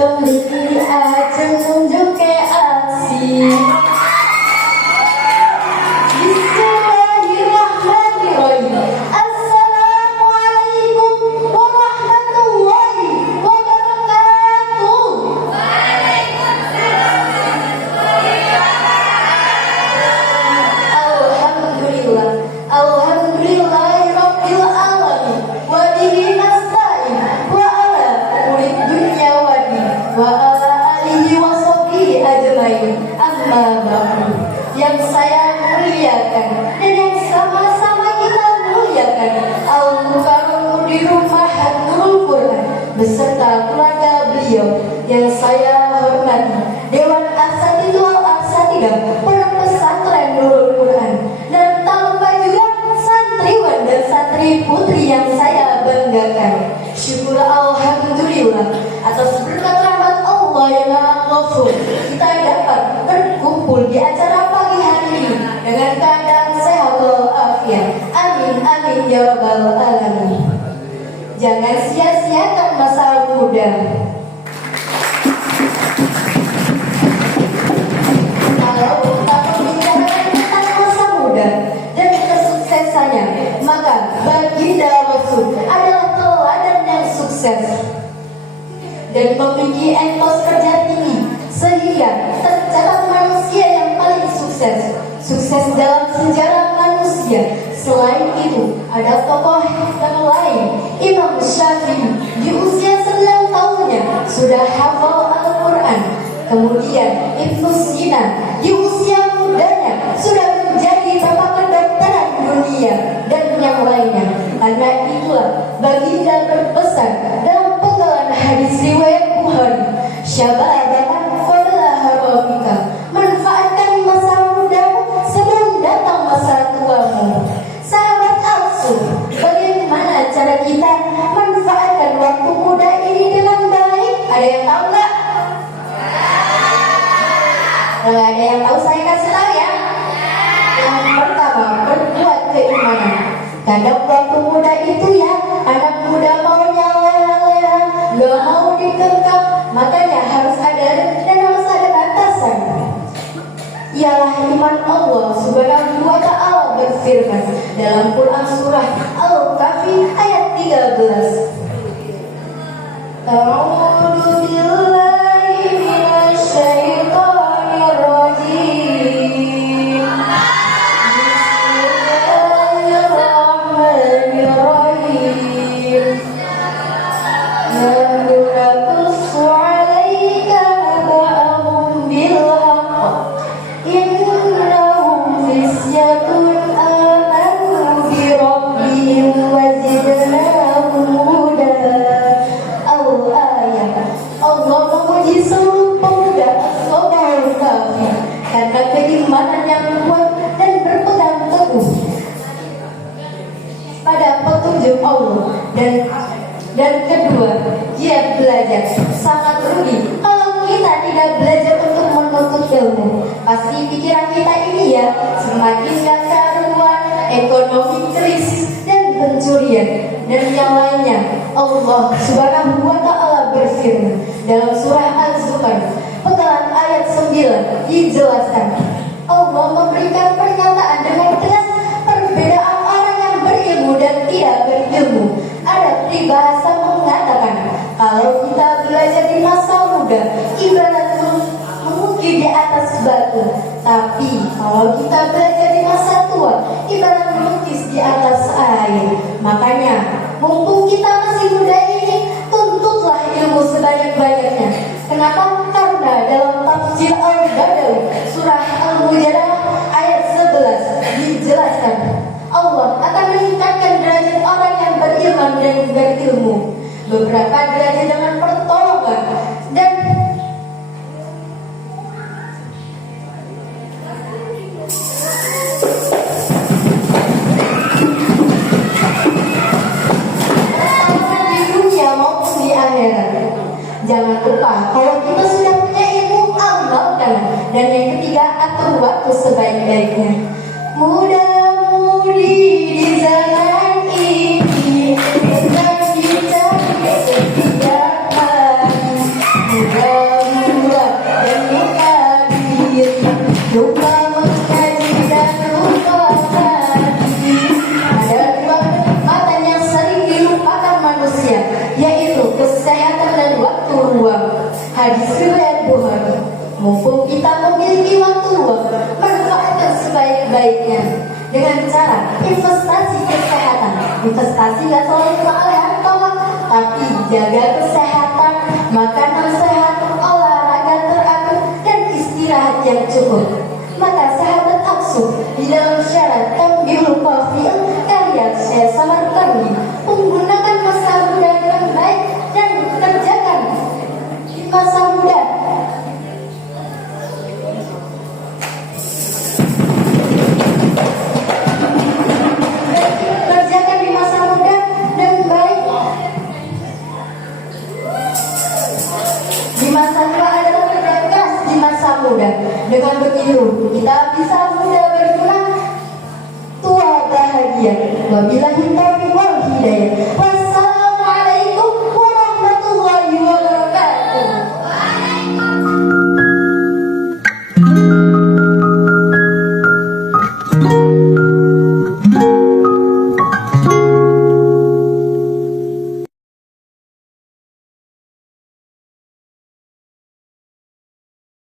Tumliki ajeng unjuk ke aksi. Bismillahirrahmanirrahim. Assalamualaikum warahmatullahi wabarakatuh. Alhamdulillah. Alhamdulillahirabbil alamin. Wa bihi nasta'in. Wa ala umuri dunya wa din. Wa ala alihi wa sahbihi ajmain. Amma ba'du. Yang saya muliakan dan yang sama-sama kita muliakan Al-Mukarram Mudirul Ma'had Nurul Quran beserta keluarga beliau yang saya hormati, Dewan Asatidz wal Asatidah Pondok Pesantren Nurul Quran, dan tak lupa juga santriwan dan santri putri yang saya banggakan. Syukur alhamdulillah atas berkat rahmat Allah yang Maha Ghafur, kita dapat berkumpul di acara pagi hari ini dengan keadaan sehat walafiat. Amin amin ya rabbal alamin. Jangan sia-siakan masa muda. Kalau kita membicarakan tentang masa muda dan kesuksesannya, maka baginda Rasul adalah teladan yang sukses dan memiliki etos kerja tinggi, sehingga tercatat manusia yang paling sukses dalam sejarah manusia. Selain itu, ada tokoh yang lain. Imam Syafi'i di usia 9 tahunnya sudah hafal Al-Quran. Kemudian Ibnu Sina di usia mudanya sudah menjadi bapak kedokteran dunia dan yang lainnya. Karena itulah baginda berpesan dalam penggalan hadis riwayat Bukhari, "Syababaka qabla haramika." Manfaatkan masa mudamu sebelum datang masa tuamu. Sahabat Al-Suh, bagaimana cara kita manfaatkan waktu muda ini dengan baik? Ada yang tahu nggak? Kalau ada yang tahu, saya kasih tahu ya. Yang pertama, berbuat keimanan. Kadang waktu muda itu ya, anak muda maunya leha-leha, gak mau dikekang, makanya harus ada dan harus ada batasan. Ialah iman Allah Subhanahu wa ta'ala berfirman dalam Quran surah Al-Kahfi ayat 13. A'udzu billahi minasy syaithanir rajim. Bismillahirrahmanirrahim. Naqussu 'alaika naba'ahum bil haqq. Innahum fisyatun amanu bi rabbihim wa zidnahum huda. Al-ayat. Allah memuji seluruh pemuda Ashabul Kahfi karena keimanan yang kuat dan berpegang teguh pada petunjuk Allah, dan kedua, dia belajar. Sangat rugi kalau kita tidak belajar untuk menuntut ilmu. Pasti pikiran kita ini ya semakin gak karuan, ekonomi krisis dan pencurian dan yang lainnya. Allah Subhanahu wa ta'ala berfirman dalam surah Az-Zukhruf penggalan ayat 9 dijelaskan. Allah memberikan pernyataan dengan tegas perbedaan orang yang berilmu dan tidak berilmu. Ada peribahasa mengatakan kalau kita belajar di masa muda ibarat mengukir di atas batu, tapi kalau kita belajar di masa tua ibarat melukis di atas air. Makanya mumpung kita masih muda ini, tuntutlah ilmu sebanyak-banyaknya. Kenapa? Karena dalam tafsir Al-Badawi surah Al-Mujadalah ayat 11 dijelaskan Allah akan meningkatkan derajat orang yang beriman dan berilmu. Beberapa derajat dengan pertolongan dan di dunia maupun di akhirat. Jangan lupa kalau kita sudah punya ilmu, amalkan. Dan yang ketiga, atur waktu sebaik-baiknya. Muda-mudi di zaman ini sedang dicari setiap hari. kesehatan dan waktu luang. Hadis riwayat Bukhari. Mumpung kita memiliki waktu luang, manfaatkan sebaik-baiknya dengan cara investasi kesehatan. Investasi gak selalu soal harta, tapi jaga kesehatan, makanan sehat, olahraga teratur, dan istirahat yang cukup. Maka sahabat Aksu, di dalam syarat tambihul qafil karya saya Samarkandi, menggunakan masa muda dengan baik dan kerjakan di masa muda. Kerjakan di masa muda dan baik. Di masa tua adalah bergegas di masa muda. Dengan begitu kita bisa muda berguna, tua bahagia. Wabillahi taufiq wal hidayah.